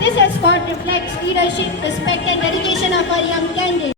This escort reflects leadership, respect and dedication of our young candidates.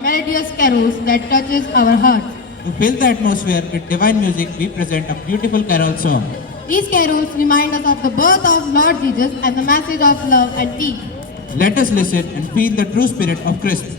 Melodious carols that touches our hearts. To fill the atmosphere with divine music, we present a beautiful carol song. These carols remind us of the birth of Lord Jesus and the message of love and peace. Let us listen and feel the true spirit of Christmas.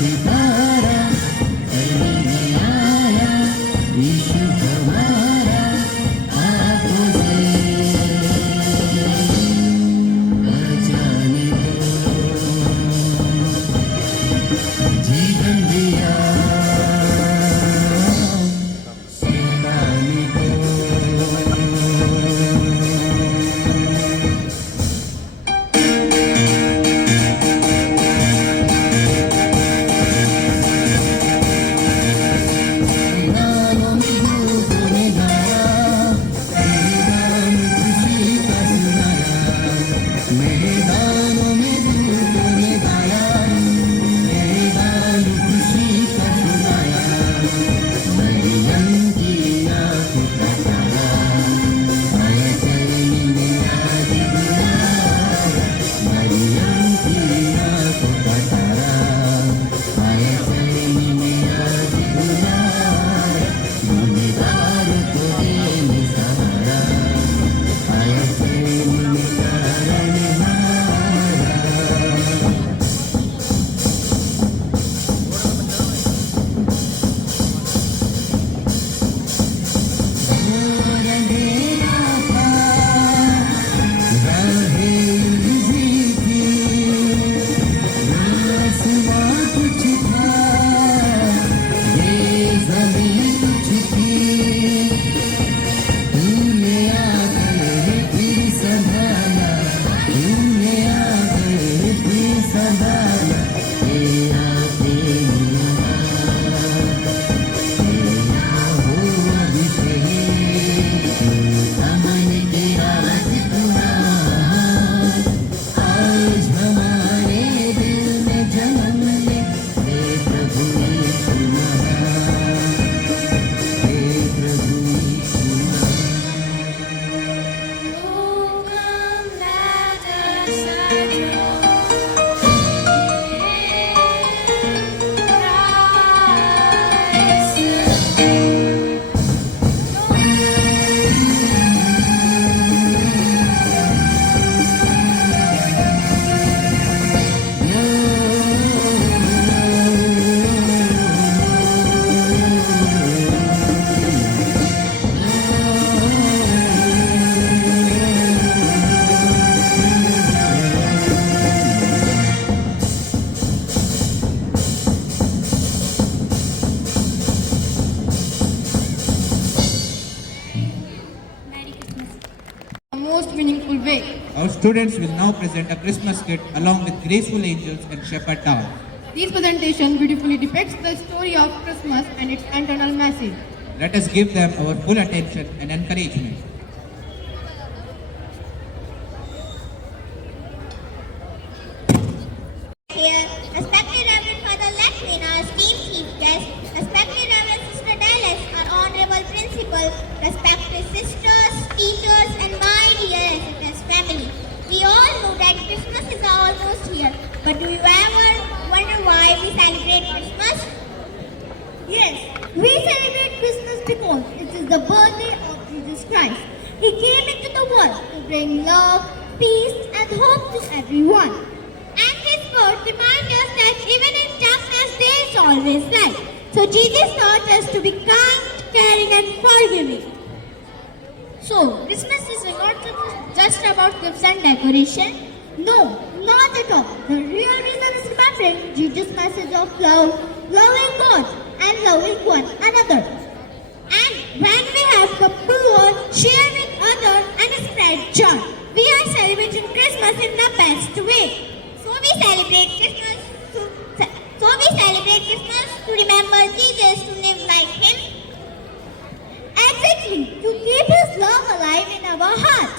सितारा करने आया यीशु हमारा हाथों से बचाने को जीवन दिया सिताने को मैदानों में धूपों ने गाया मैदान खुशी का सुनाया मैदानों में धूपों ने गाया मैदान खुशी का सुनाया मरियम की आँखों का तारा आया चलनी में आज बुलाया मरियम की आँखों का तारा आया चलनी में आज बुलाया गुनहगार को देने सहारा आया चलनी में तारनहारा और अंधेरा था राहें उलझी थी आसमां कुछ था ये ज़मीं कुछ थी तूने आकर फिर संभाला तूने आकर फिर संभाला तेरा प्रेम तेरा हो अभिषेक अमन तेरा राजकुमार आज हमारे दिल में जन्म ले हे प्रभु यीशु महान हे प्रभु यीशु महान A most meaningful way. Our students will now present a Christmas skit along with graceful angels and shepherd dove. This presentation beautifully depicts the story of Christmas and its eternal message. Let us give them our full attention and encouragement. Here, respected Reverend Father Lachlan, our esteemed chief guest, respected Reverend Sister Dallas, our honorable principal, respected sisters, teachers, and my dear SFS family. We all know that Christmas is almost here, but do you ever wonder why we celebrate Christmas? Yes, we celebrate Christmas because it is the birthday of Jesus Christ. He came into the world to bring love, peace, and hope to everyone. And his birth reminds us that even in darkness there is always light. So Jesus taught us to be kind, caring, and forgiving. So, Christmas is not just about gifts and decoration. No, not at all. The real reason is remembering Jesus' message of love, loving God, and loving one another. And when we help the poor, share with others, and spread joy, we are celebrating Christmas in the best way. So we celebrate Christmas to remember Jesus, to live like Him. Exactly, to keep His love alive in our heart.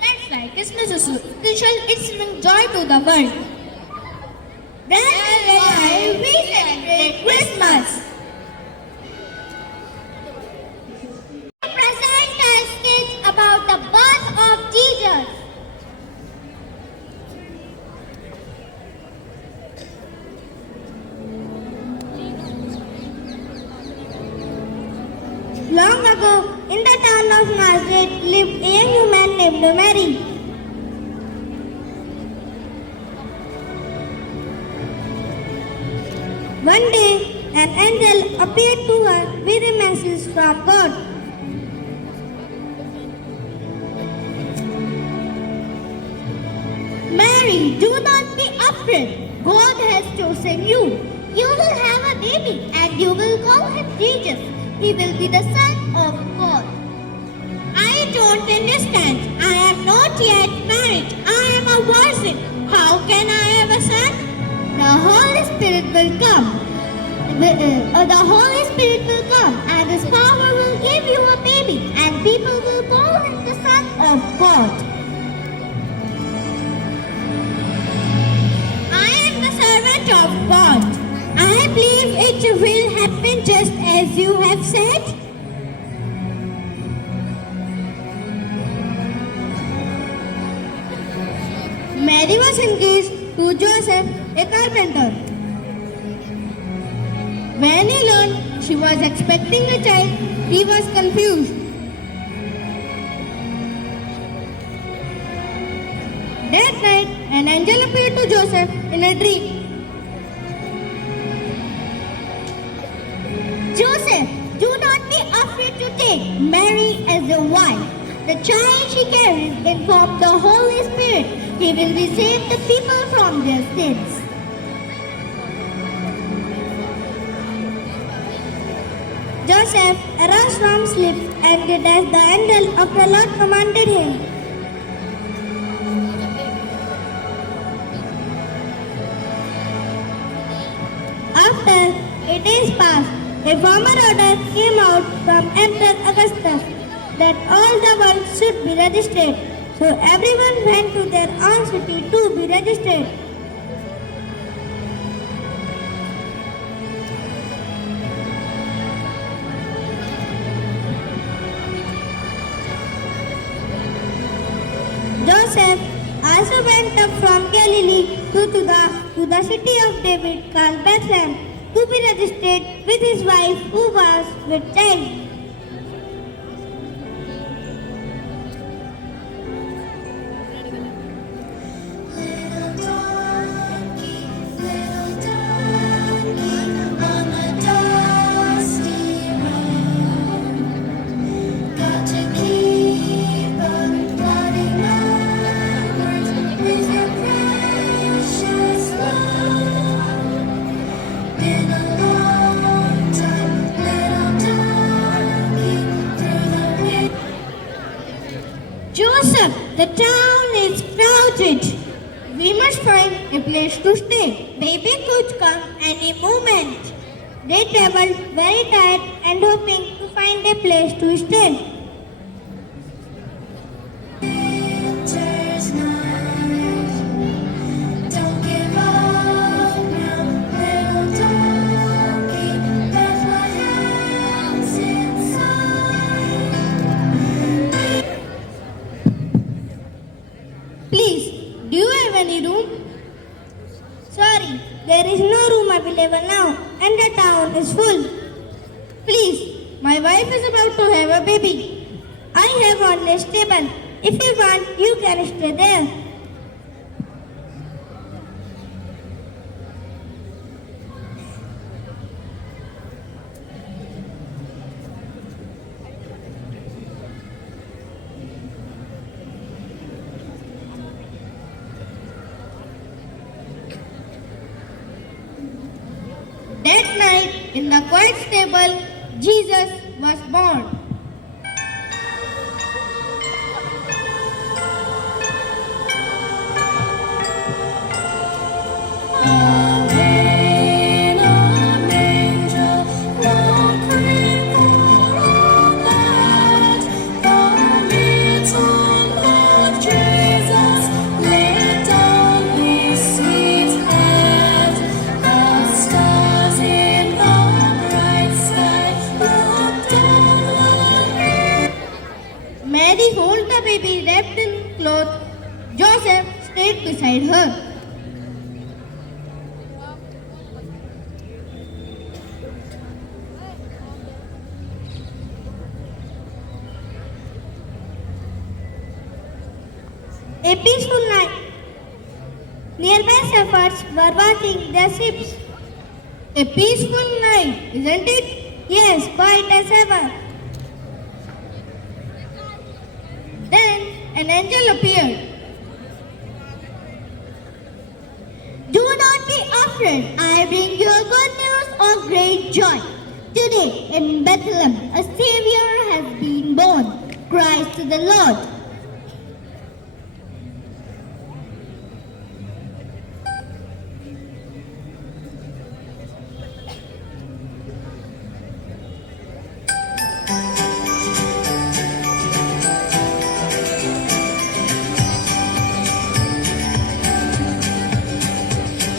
That's right, Christmas is special. It's bringing joy to the world. That's why we celebrate Christmas. Present a skit about the birth of Jesus. Long ago, in the town of Nazareth, lived a young man named Mary. One day, an angel appeared to her with a message from God. Mary, do not be afraid. God has chosen you. You will have a baby and you will call him Jesus. He will be the Son of God. I don't understand. I am not yet married. I am a virgin. How can I have a son? The Holy Spirit will come. The Holy Spirit will come and His power will give you a baby and people will call him the Son of God. I am the servant of God. I believe it will happen just as you have said. Mary was engaged to Joseph, a carpenter. When he learned she was expecting a child, he was confused. That night, an angel appeared to Joseph in a dream. Joseph, do not be afraid to take Mary as a wife. The child she carries informs the Holy Spirit. He will save the people from their sins. Joseph arose from sleep and did as the angel of the Lord commanded him. After 8 days passed, a formal order came out from Emperor Augustus that all the world should be registered. So everyone went to their own city to be registered. Joseph also went up from Galilee to the city of David called Bethlehem to be registered with his wife who was with child. Joseph, the town is crowded. We must find a place to stay. Baby could come any moment. They traveled very tired and hoping to find a place to stay. Please, do you have any room? Sorry, there is no room available now and the town is full. Please, my wife is about to have a baby. I have only a stable. If you want, you can stay there. That night, in the quiet stable, Jesus was born. Mary held the baby wrapped in cloth. Joseph stayed beside her. A peaceful night. Nearby shepherds were watching their sheep. A peaceful night, isn't it? Yes, quiet as ever. Then an angel appeared. Do not be afraid. I bring you good news of great joy. Today in Bethlehem, a Savior has been born, Christ the Lord.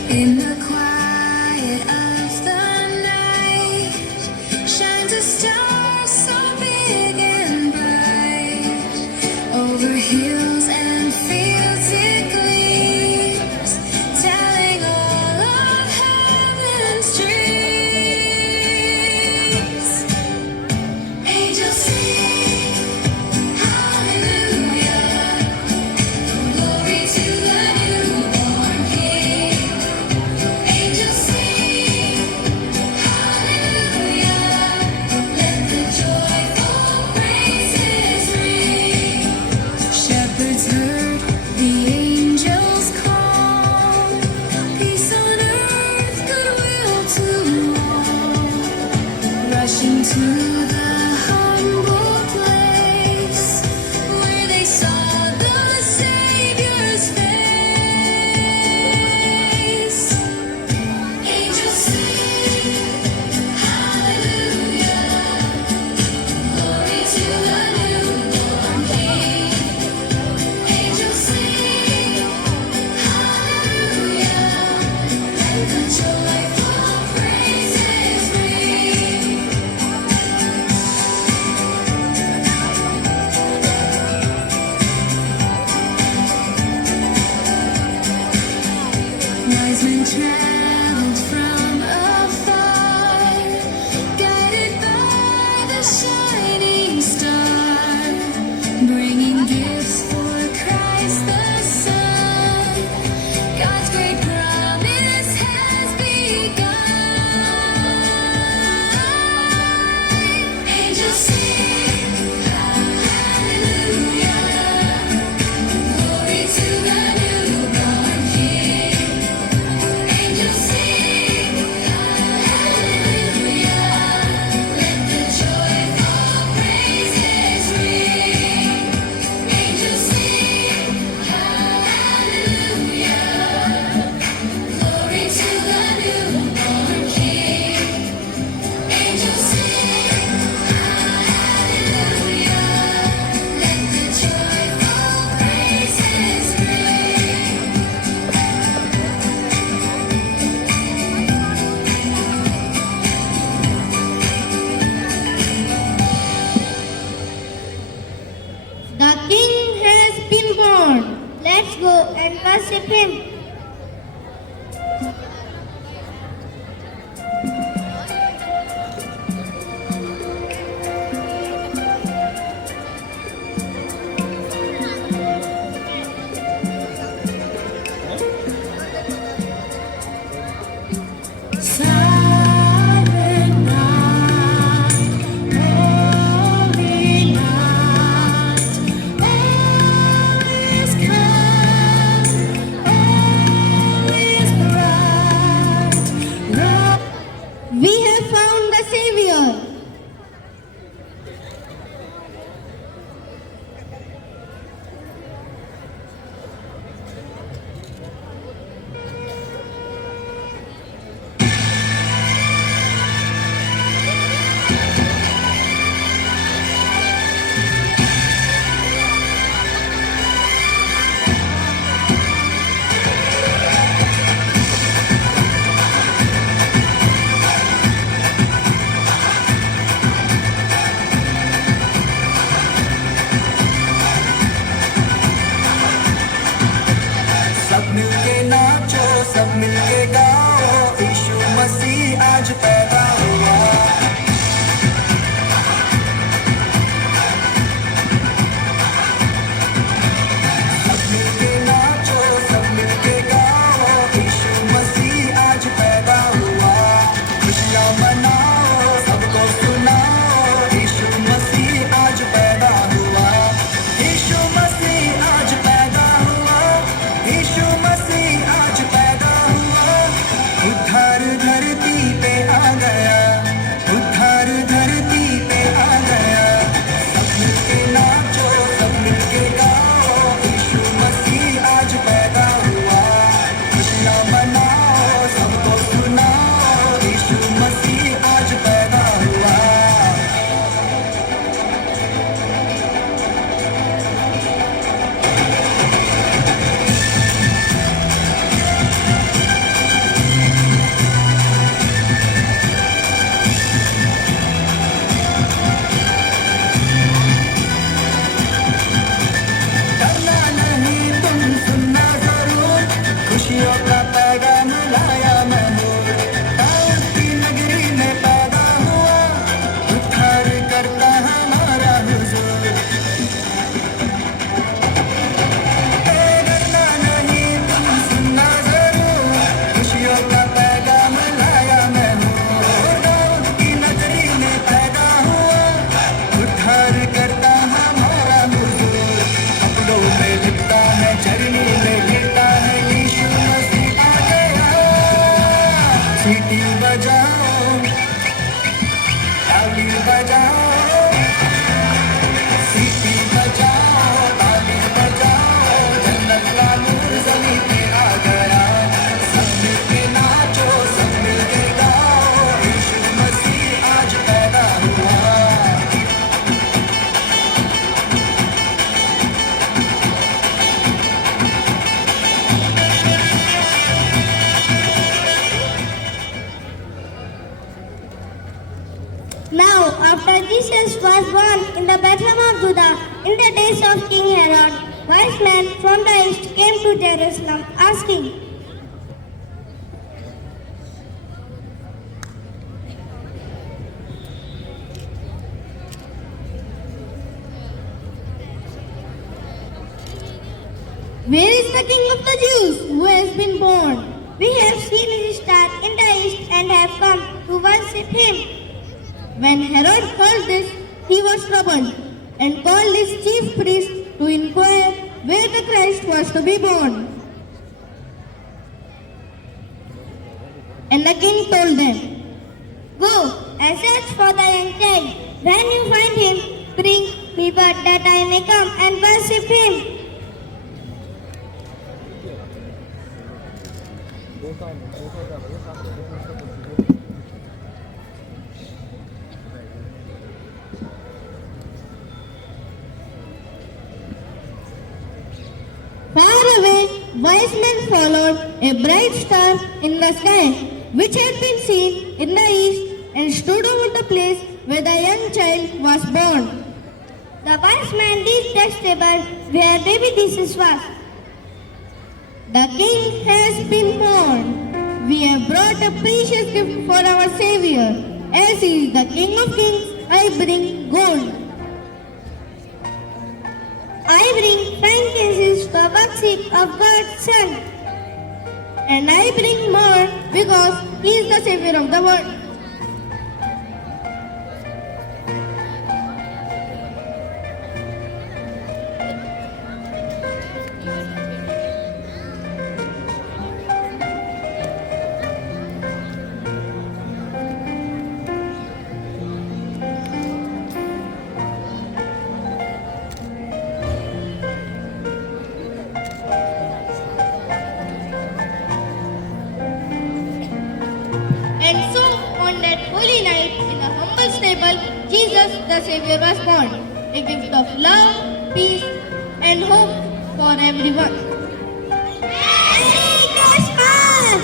In the quiet of the night shines a star so big and bright. Over hills and fields it gleams, telling all of heaven's dreams. Angels sing, hallelujah, glory to the newborn King. Angels sing, hallelujah, let the joyful praises ring. Shepherds heard the angels call, peace on earth, goodwill to all. Rushing to the humble place where they saw the Savior's face. Angels sing, hallelujah, glory to the newborn King. Angels sing, hallelujah, let the joyful praises ring. Wise men traveled from afar, guided by the shining star, bringing gifts for Christ the Son. God's great promise has begun. Angels sing, hallelujah, glory to the newborn King. Angels sing, hallelujah, let the joyful praises ring. Angels sing, hallelujah, glory to the newborn King. Angels sing, hallelujah, let the joyful praises ring. The King has been born. Let's go and worship him. Silent night, holy night, all is calm, all सीटी बजाओ, ताली बजाओ, सीटी बजाओ, ताली बजाओ, जन्नत का नूर ज़मीं पे आ गया। सब मिलके नाचो, सब मिलके गाओ, यीशु मसीह आज पैदा हुआ। Now, after Jesus was born in the Bethlehem of Judah, in the days of King Herod, wise men from the east came to Jerusalem, asking, Where is the King of the Jews who has been born? "We have seen his star in the east and have come to worship him." When Herod heard this, he was troubled and called his chief priests to inquire where the Christ was to be born. And the king told them, Go and search for the young child. When you find him, bring me word that I may come and worship him. Far away, wise men followed a bright star in the sky, which had been seen in the east, and stood over the place where the young child was born. The wise man reached the stable where baby Jesus was. The king has been born. We have brought a precious gift for our Savior. As he is the King of Kings, I bring gold. I bring frankincense for worship of God's Son. And I bring more because he is the Savior of the world. And so, on that holy night, in a humble stable, Jesus the Savior was born, a gift of love, peace, and hope for everyone. Merry Christmas!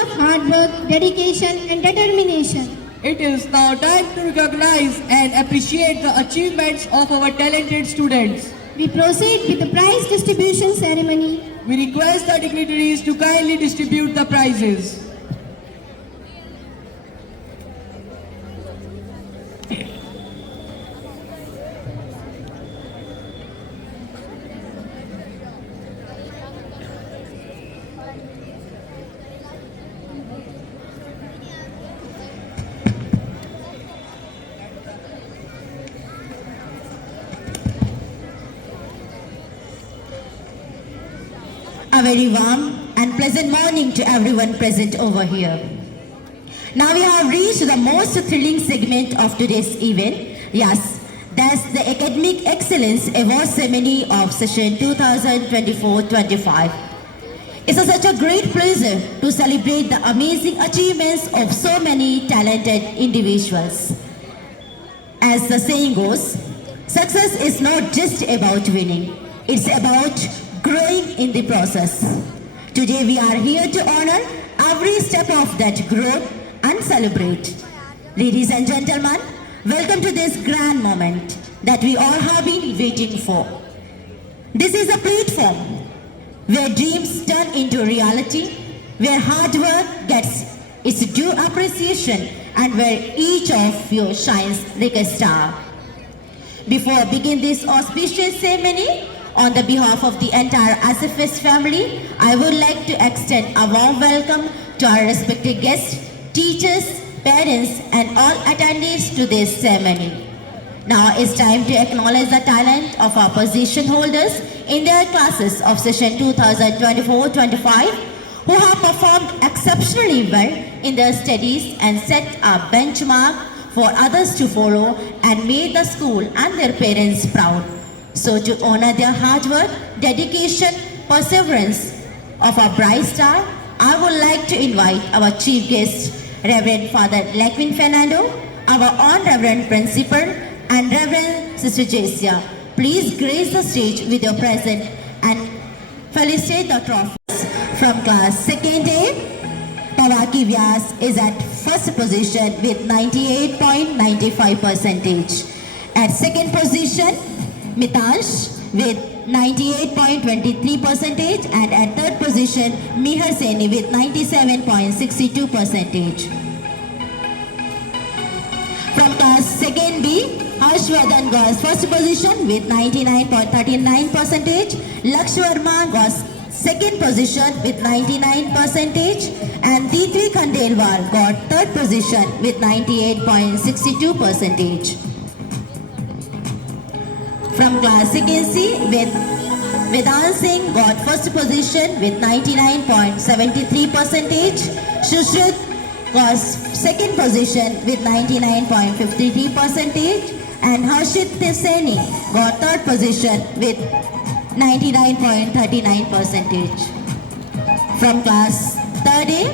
Of hard work, dedication, and determination. It is now time to recognize and appreciate the achievements of our talented students. We proceed with the prize distribution ceremony. We request the dignitaries to kindly distribute the prizes. A very warm and pleasant morning to everyone present over here. Now we have reached the most thrilling segment of today's event. Yes, that's the Academic Excellence Award Ceremony of session 2024-25. It's such a great pleasure to celebrate the amazing achievements of so many talented individuals. As the saying goes, success is not just about winning, it's about growing in the process. Today we are here to honor every step of that growth and celebrate. Ladies and gentlemen, welcome to this grand moment that we all have been waiting for. This is a platform where dreams turn into reality, where hard work gets its due appreciation, and where each of you shines like a star. Before I begin this auspicious ceremony, on the behalf of the entire SFS family, I would like to extend a warm welcome to our respected guests, teachers, parents, and all attendees to this ceremony. Now it's time to acknowledge the talent of our position holders in their classes of session 2024-25 who have performed exceptionally well in their studies and set a benchmark for others to follow and made the school and their parents proud. So to honor their hard work, dedication, perseverance of our bright star, I would like to invite our chief guest, Reverend Father Lequin Fernando, our Reverend Principal, and Reverend Sister Jessia. Please grace the stage with your presence and felicitate the trophies. From class 2nd A, Pawaki Vyas is at first position with 98.95%. At second position, Mitash with 98.23% and at third position, Mihar Seni with 97.62%. From class 2nd B, Harshvardhan got first position with 99.39%. Laksh Verma got second position with 99% and D3 Khandelwal got third position with 98.62%. From class 2nd C, Vedant Singh got first position with 99.73%. Shushruth got second position with 99.53% and Harshit Seni got third position with 99.39%. From class 3rd A,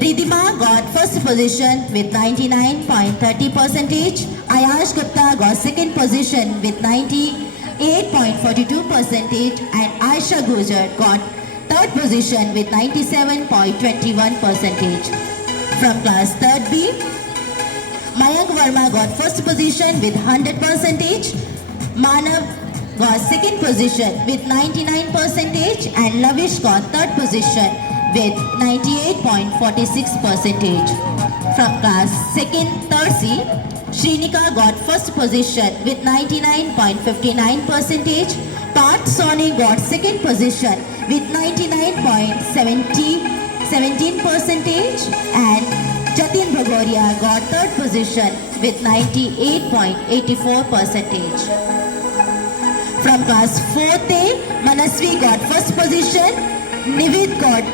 Ridhima got first position with 99.30%. Ayash Gupta got second position with 98.42% and Aisha Gujar got third position with 97.21%. From class 3rd B, Mayank Verma got first position with 100%. Manav got second position with 99% and Lavish got third position with 98.46%. From class 3rd C, Shrinika got first position with 99.59%. Parth Soni got second position with 99.17% and Jatin Bhagoria got third position with 98.84%. From class 4th A, Manasvi got first position, Nivid got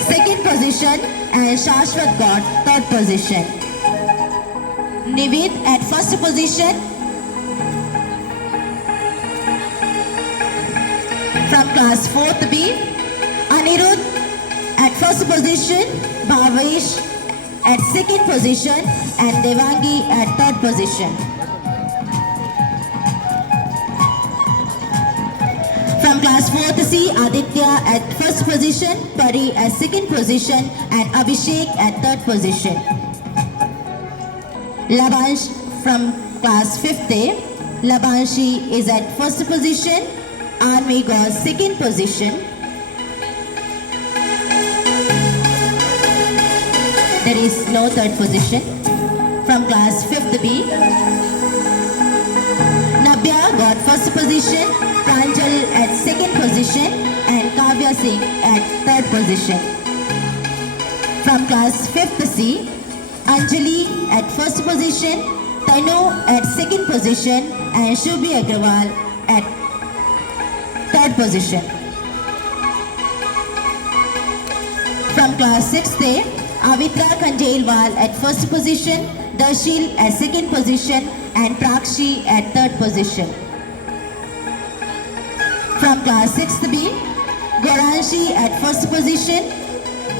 second position and Shashwat got third position. Nivid at first position. From class 4th B, Anirudh at first position, Bhavesh at second position and Devangi at third position. From class 4th C, Aditya at first position, Pari at second position and Abhishek at third position. Labansh from class 5th A, Labanshi is at first position, Anvi got second position. There is no third position. From class 5th B, Nabya got first position, Pranjal at second position and Kavya Singh at third position. From class 5th C, Anjali at first position, Tanu at second position and Shubhi Agrawal at third position. From class 6th A, Avitra Khandelwal at first position, Darshil at second position and Prakshi at third position. From class 6th B, Goranshi at first position,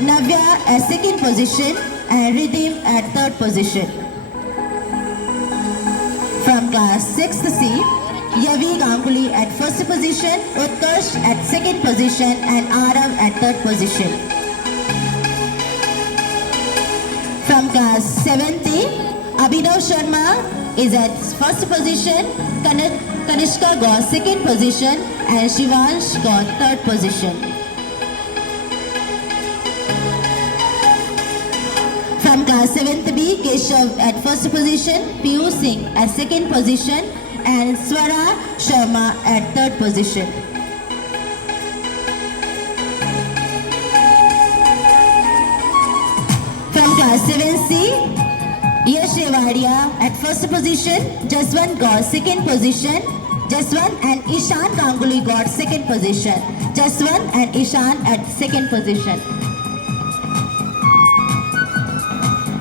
Navya at second position and Ridim at third position. From class 6th C, Yavi Ganguly at first position, Utkarsh at second position and Arav at third position. From class 7th A, Abhinav Sharma is at first position, Kanishka got second position and Shivansh got third position. From class 7th B, Keshav at first position, Piyush Singh at second position and Swara Sharma at third position. From class 7C, Yash Revadia at first position, Jaswant got second position Jaswant and Ishan Ganguly got second position. Jaswant and Ishan at second position.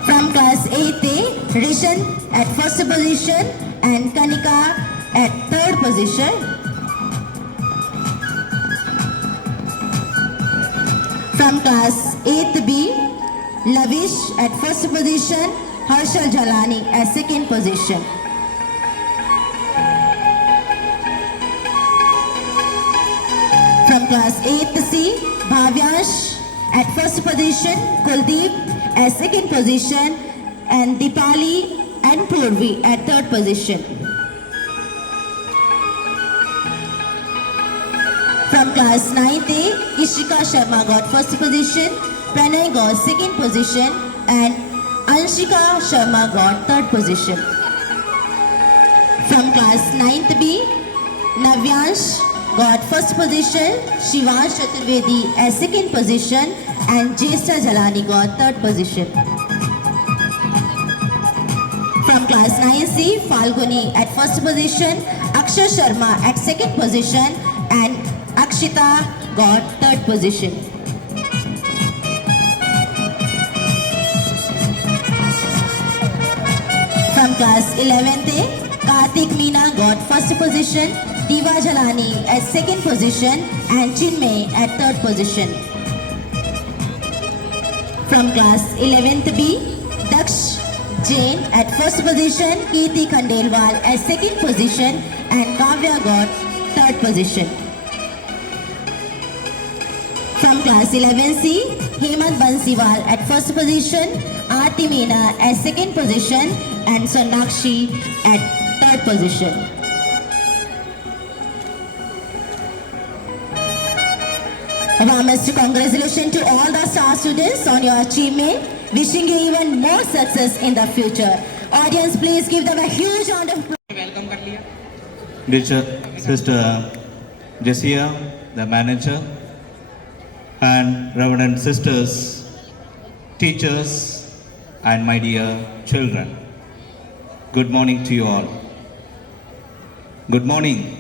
From class 8A, Rishan at first position and Kanika at third position. From class 8B, Lavish at first position, Harshal Jalani at second position. From class 8C, Bhavyash at first position, Kuldeep at second position, and Dipali and Purvi at third position. From class 9A, Ishika Sharma got first position, Pranay got second position, and Anshika Sharma got third position. From class 9th B, Navyansh got first position, Shivansh Chaturvedi at second position, and Jesta Jalani got third position. From class 9C, Falguni at first position, Akshay Sharma at second position, and Akshita got third position. From class 11th, Kartik Meena got first position, Diva Jalani at second position, and Chinmay at third position. From class 11th B, Daksh Jain at first position, Kirti Khandelwal at second position, and Kavya got third position. From class 11C, Hemant Bansiwal at first position, Aarti Meena at second position, and Sonakshi at third position. Warmest congratulations to all the star students on your achievement. Wishing you even more success in the future. Audience, please give them a huge round of applause. Teacher, Sister Jessia, the manager, and Reverend sisters, teachers, and my dear children. Good morning to you all. Good morning.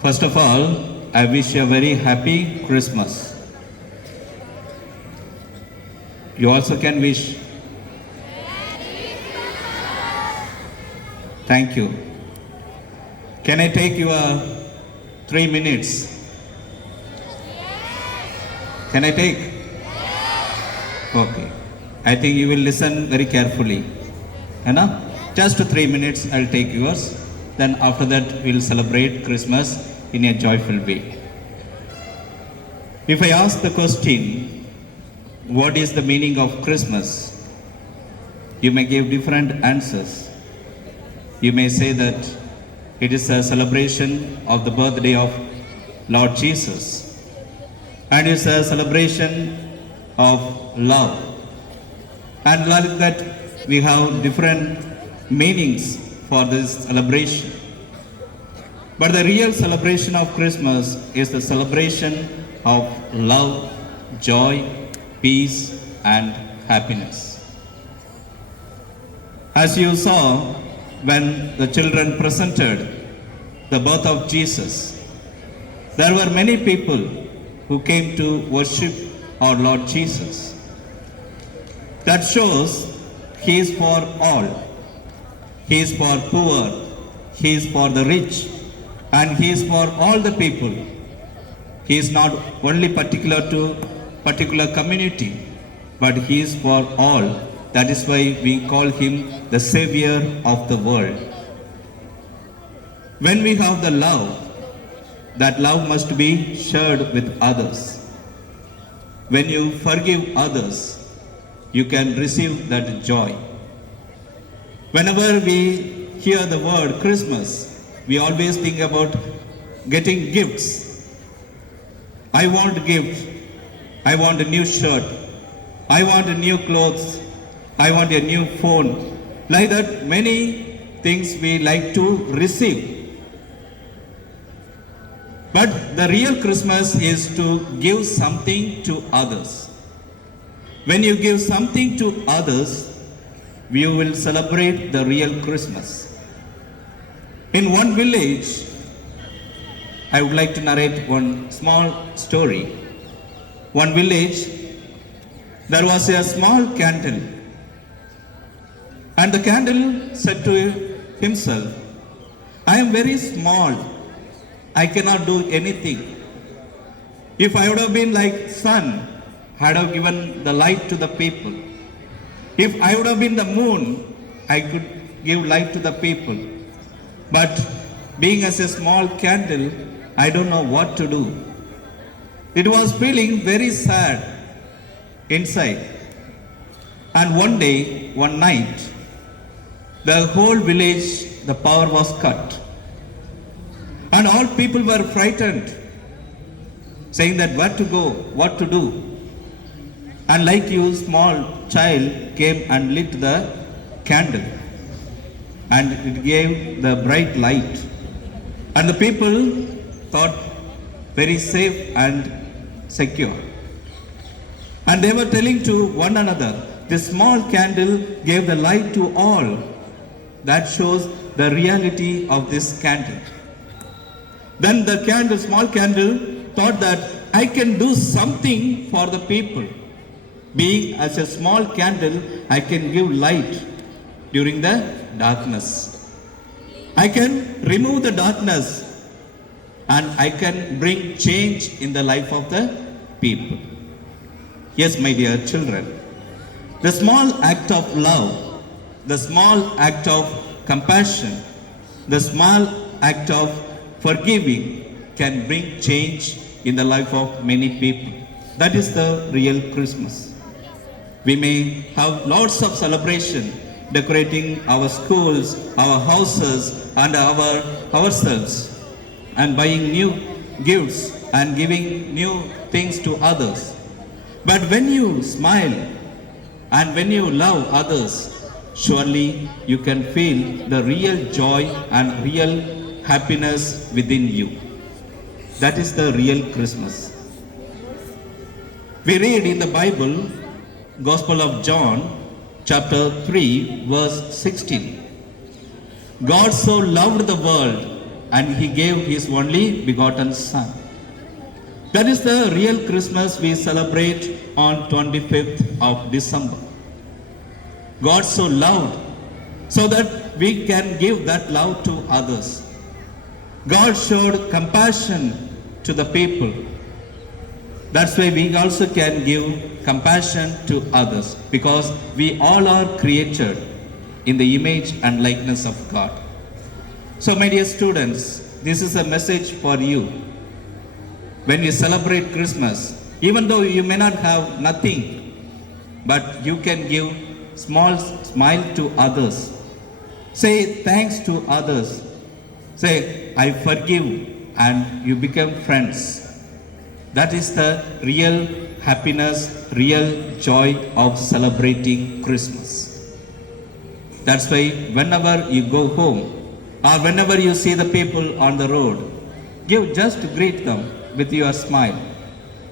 First of all, I wish you a very happy Christmas. You also can wish. Thank you. Can I take your 3 minutes? Can I take? Okay. I think you will listen very carefully. Enough? Just 3 minutes I'll take yours. Then after that we'll celebrate Christmas in a joyful way. If I ask the question, what is the meaning of Christmas? You may give different answers. You may say that it is a celebration of the birthday of Lord Jesus, and it's a celebration of love. And like that, we have different meanings for this celebration. But the real celebration of Christmas is the celebration of love, joy, peace, and happiness. As you saw, when the children presented the birth of Jesus, there were many people who came to worship our Lord Jesus. That shows He is for all. He is for poor, He is for the rich, and He is for all the people. He is not only particular to particular community, but He is for all. That is why we call Him the Savior of the world. When we have the love, that love must be shared with others. When you forgive others, you can receive that joy. Whenever we hear the word Christmas, we always think about getting gifts. I want gift. I want a new shirt. I want a new clothes. I want a new phone. Like that, many things we like to receive. But the real Christmas is to give something to others. When you give something to others, you will celebrate the real Christmas. In one village, I would like to narrate one small story. One village, there was a small candle, and the candle said to himself, I am very small, I cannot do anything. If I would have been like sun, I'd have given the light to the people. If I would have been the moon, I could give light to the people. But being as a small candle, I don't know what to do. It was feeling very sad inside. And one day, one night, the whole village, the power was cut. And all people were frightened, saying that where to go, what to do. And like you, small child came and lit the candle. And it gave the bright light. And the people thought very safe and secure. And they were telling to one another, this small candle gave the light to all. That shows the reality of this candle. Then the candle, small candle, thought that I can do something for the people. Being as a small candle, I can give light during the darkness. I can remove the darkness and I can bring change in the life of the people. Yes, my dear children, the small act of love, the small act of compassion, the small act of forgiving can bring change in the life of many people. That is the real Christmas. We may have lots of celebration, decorating our schools, our houses, and ourselves, and buying new gifts and giving new things to others. But when you smile and when you love others, surely you can feel the real joy and real happiness within you. That is the real Christmas. We read in the Bible, Gospel of John, chapter 3, verse 16. God so loved the world and he gave his only begotten Son. That is the real Christmas we celebrate on 25th of December. God so loved so that we can give that love to others. God showed compassion to the people. That's why we also can give compassion to others, because we all are created in the image and likeness of God. So my dear students, this is a message for you. When we celebrate Christmas, even though you may not have nothing, but you can give small smile to others. Say thanks to others. Say, I forgive, and you become friends. That is the real happiness, real joy of celebrating Christmas. That's why whenever you go home or whenever you see the people on the road, just greet them with your smile.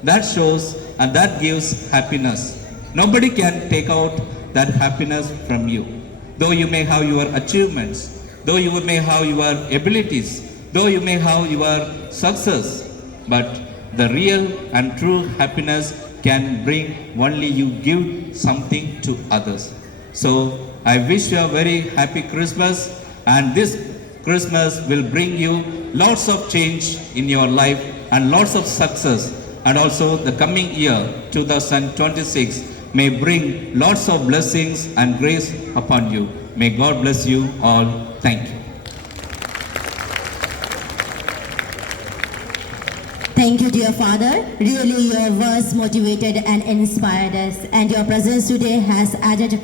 That shows and that gives happiness. Nobody can take out that happiness from you. Though you may have your achievements, though you may have your abilities, though you may have your success, but the real and true happiness can bring only you give something to others. So I wish you a very happy Christmas, and this Christmas will bring you lots of change in your life and lots of success, and also the coming year 2026 may bring lots of blessings and grace upon you. May God bless you all. Thank you. Thank you, dear Father. Really, your words motivated and inspired us, and your presence today has added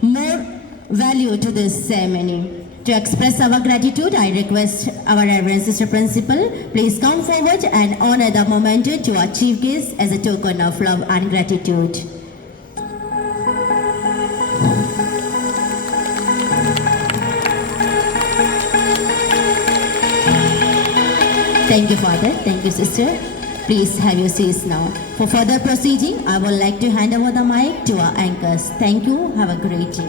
more value to this ceremony. To express our gratitude, I request our Reverend Sister Principal, please come forward and honor the moment to our chief guest as a token of love and gratitude. Thank you, Father. Thank you, Sister. Please have your seats now. For further proceeding, I would like to hand over the mic to our anchors. Thank you. Have a great day.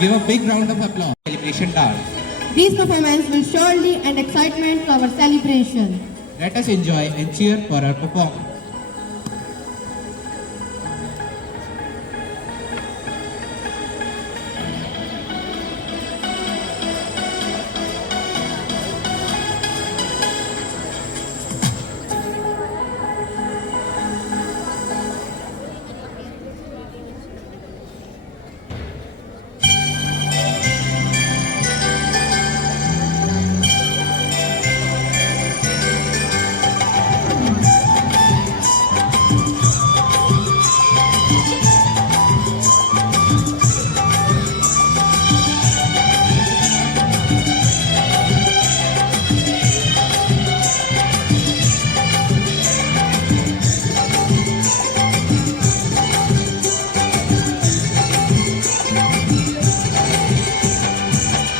Give a big round of applause. celebration dance. These performances will surely add excitement to our celebration. Let us enjoy and cheer for our performance.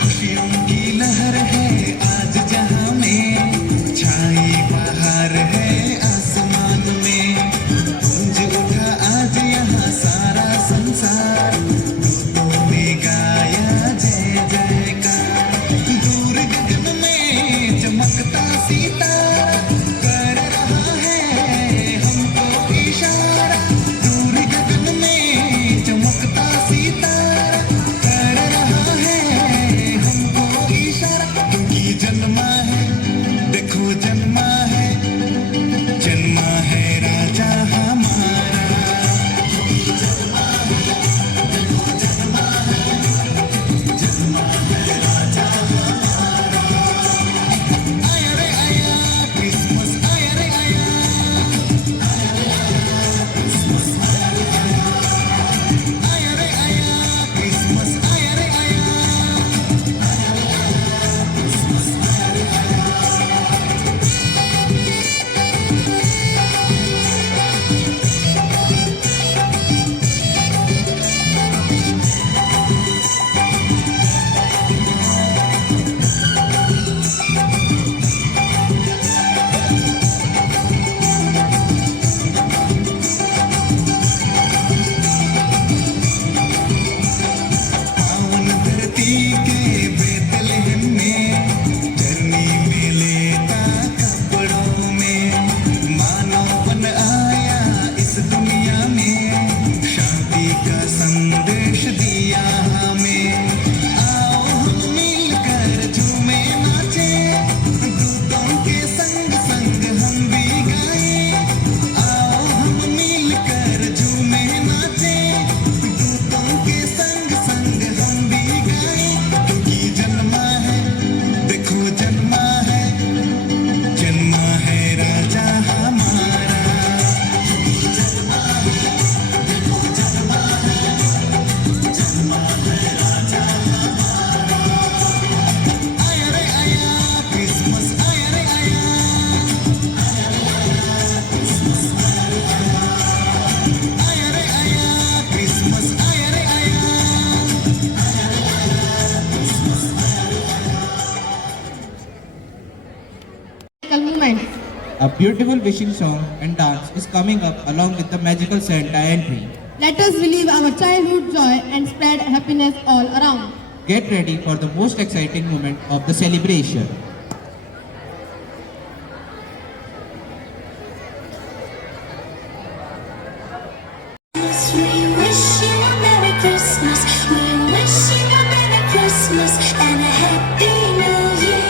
खुशियों की लहर है आज जहां में, छाई बहार है आसमान में, गूंज उठा आज यहाँ सारा संसार, दूतों ने गाया जय जयकार। दूर गगन में चमकता सितारा कर रहा है हमको इशारा, दूर गगन में चमकता सितारा कर रहा है हमको इशारा। क्योंकि जन्मा है, देखो जन्मा है राजा हमारा। आया रे आया क्रिसमस, आया रे आया, आया रे आया क्रिसमस, आया रे आया। पावन धरती के बेतलहम में, धरनी में लेता कपड़ों में, मानवपन आया इस दुनिया में, शांति का संदेश दिया हमें। आओ हम मिलकर झूमे नाचे, दूतों के संग संग हम भी गाएं। आओ हम मिलकर झूमे नाचे, दूतों के संग संग हम भी गाएं। क्योंकि जन्मा है, देखो जन्मा है राजा हमारा। आया रे आया क्रिसमस, आया रे आया, आया रे आया क्रिसमस, आया रे आया। Movement. A beautiful wishing song and dance is coming up along with the magical Santa entry. Let us relive our childhood joy and spread happiness all around. Get ready for the most exciting moment of the celebration. We wish you a Merry Christmas. We wish you a Merry Christmas and a Happy New Year.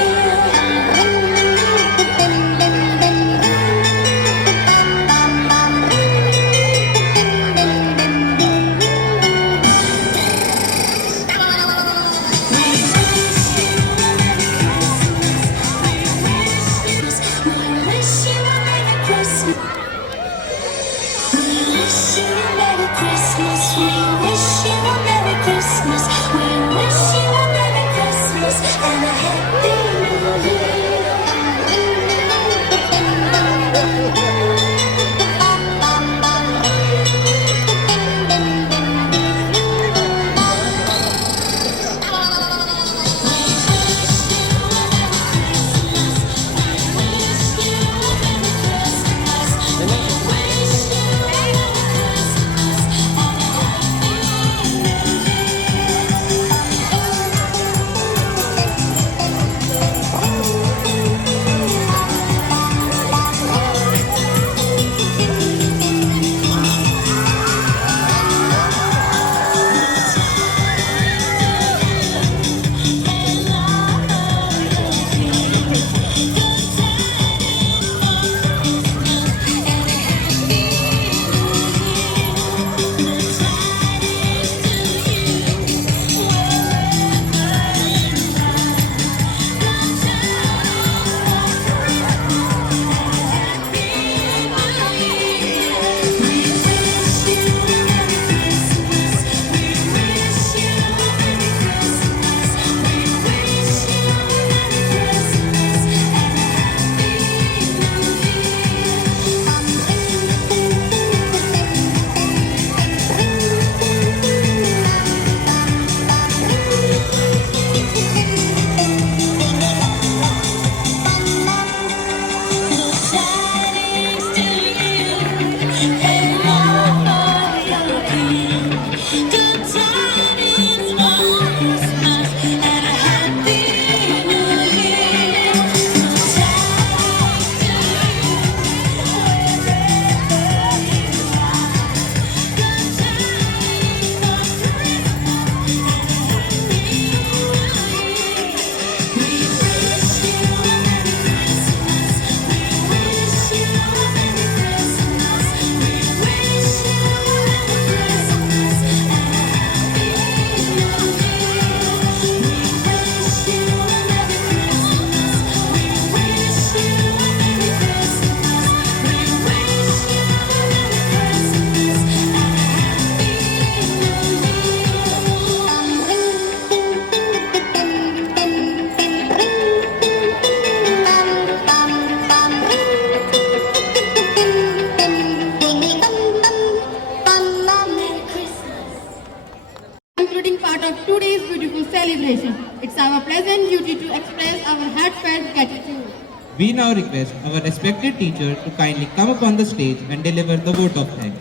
We now request our respected teacher to kindly come up on the stage and deliver the vote of thanks.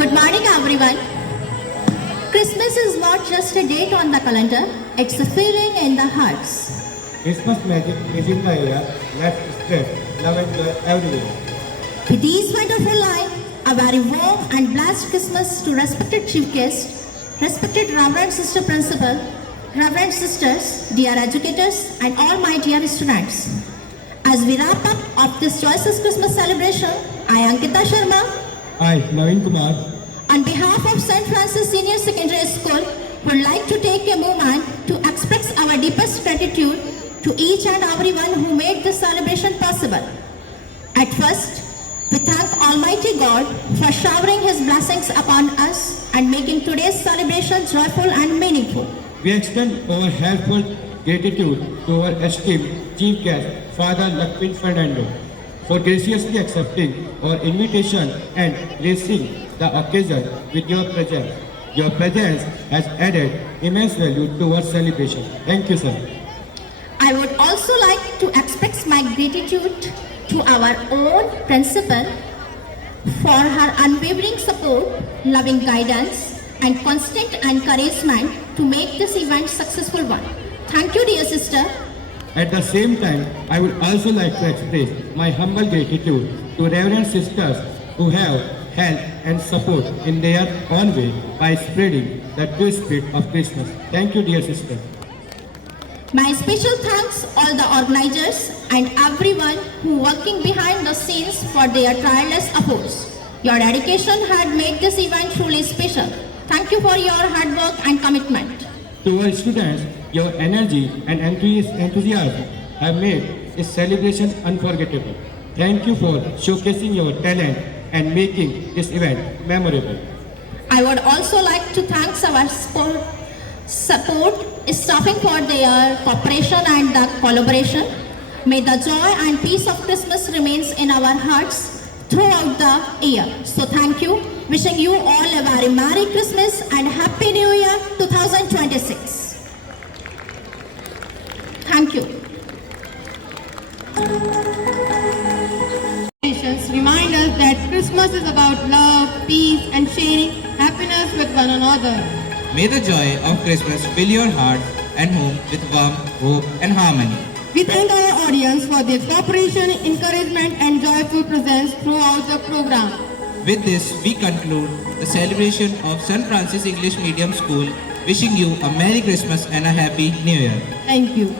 Good morning, everyone. Christmas is not just a date on the calendar, it's a feeling in the hearts. Christmas magic is in the air. Let's spread love and joy everywhere. With these wonderful lines, a very warm and blessed Christmas to respected chief guest, respected Reverend Sister Principal, Reverend Sisters, dear educators, and all my dear students. As we wrap up of this joyous Christmas celebration, I, Ankita Sharma, I, Naveen Kumar, on behalf of St. Francis Senior Secondary School, would like to take a moment to express our deepest gratitude to each and everyone who made this celebration possible. At first, we thank Almighty God for showering His blessings upon us and making today's celebration joyful and meaningful. we extend our heartfelt gratitude to our esteemed chief guest, Father Lakshmin Fernando, for graciously accepting our invitation and gracing the occasion with your presence. Your presence has added immense value to our celebration. Thank you, sir. I would also like to express my gratitude to our own principal for her unwavering support, loving guidance, and constant encouragement to make this event successful one. Thank you, dear sister. At the same time, I would also like to express my humble gratitude to Reverend Sisters who have helped and support in their own way by spreading the true spirit of Christmas. Thank you, dear sister. My special thanks all the organizers and everyone who working behind the scenes for their tireless efforts. Your dedication had made this event truly special. Thank you for your hard work and commitment. To our students, your energy and enthusiasm have made this celebration unforgettable. Thank you for showcasing your talent and making this event memorable. I would also like to thank our support staffing for their cooperation and the collaboration. May the joy and peace of Christmas remains in our hearts throughout the year. So thank you. Wishing you all a very Merry Christmas and Happy New Year 2026. Thank you. Traditions remind us that Christmas is about love, peace, and sharing happiness with one another. May the joy of Christmas fill your heart and home with warmth, hope, and harmony. We thank our audience for their cooperation, encouragement, and joyful presence throughout the program. With this, we conclude the celebration of St. Francis English Medium School, wishing you a Merry Christmas and a Happy New Year. Thank you.